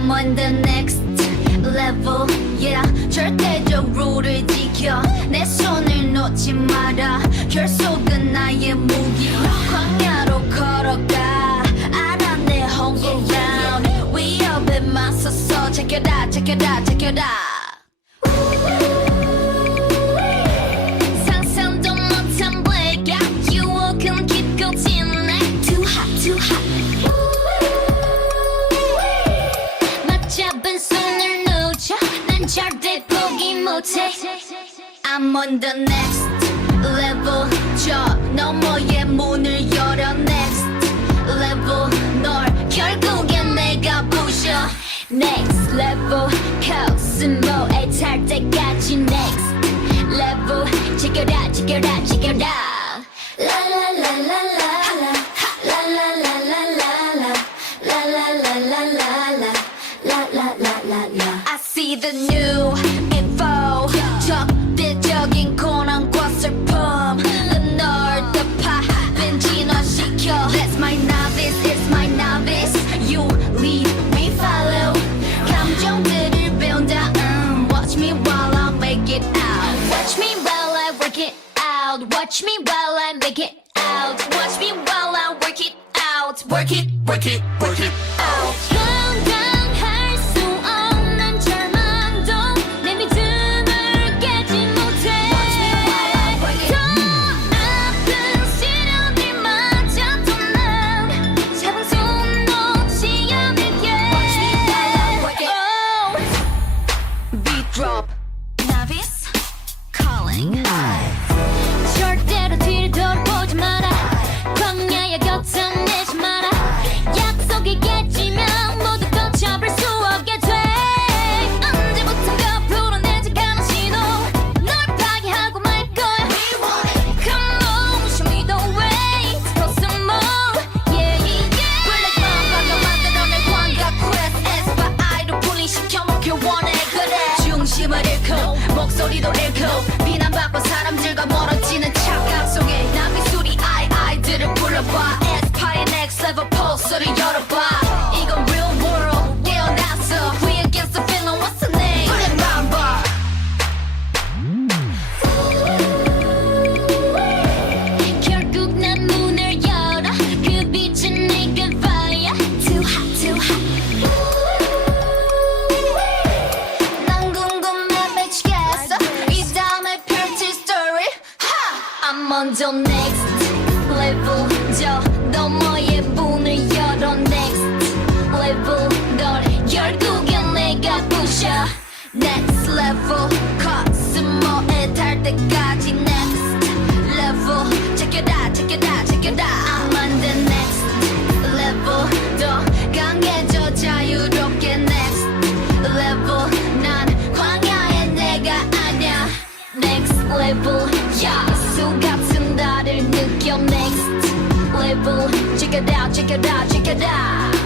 I'm on the next level. Yeah 절대적 룰을 지켜. 내 손을 놓지 마라. 결속은 나의 무기. 광야로 걸어가. 알아 내 home ground 위협에 맞서서 제껴다 제껴다 제껴다 맞잡은 손을 놓쳐 난 절대 포기 못해. I'm on the next level. 저 너머의 문을 열어. Next level. 널 결국엔 내가 부셔. Next level. 코스모에 탈 때까지 next level. 지켜라 지켜라 지켜라. 라라라라라라 라라라라라 I see the new info 적대적인 고난과 슬픔 널더 파빈 진화시켜 That's my novice, it's my novice You lead, we follow 감정들을 배운다 음, Watch me while I make it out Watch me while I work it out Watch me while I make it out Watch me while I work it out Work it, work it, work it out 잃고 목소리도 잃고 the next level 저 너머의 문을 열어 next level 널 결국엔 내가 부셔 next level 코스모에 달 때까지 next 같은 나를 느껴 next level check it out check it out check it out